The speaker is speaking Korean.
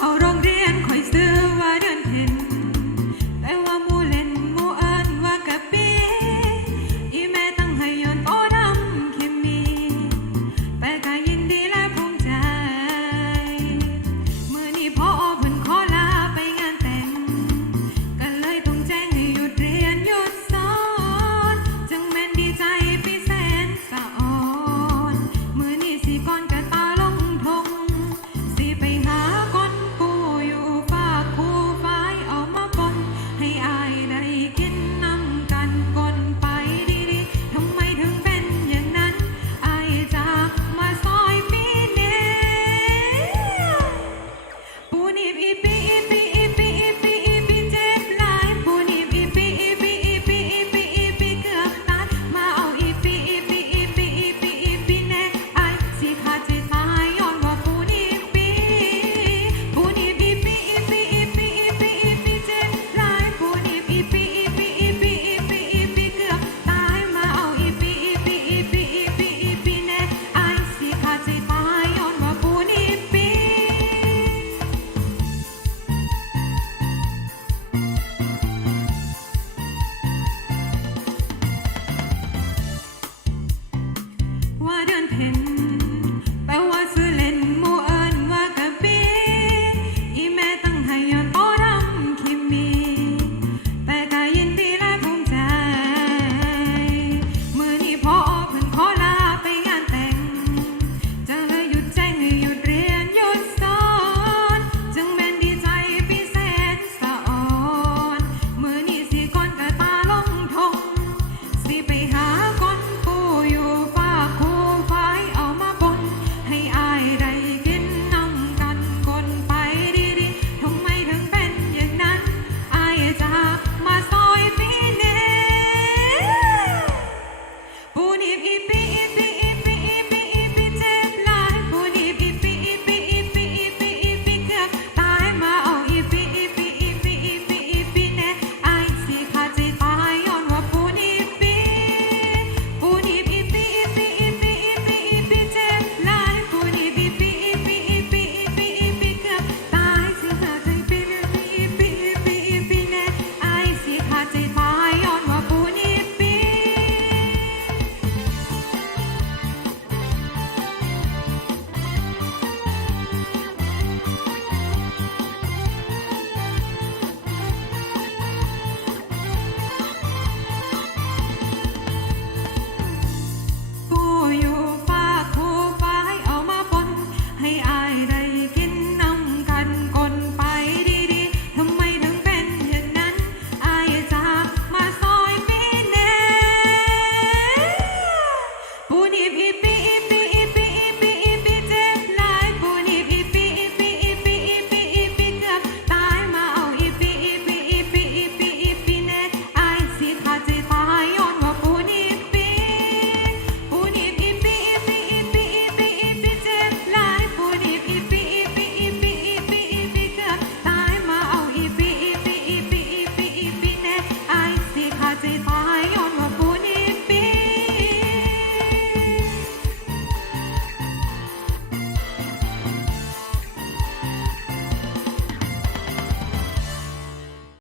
걸어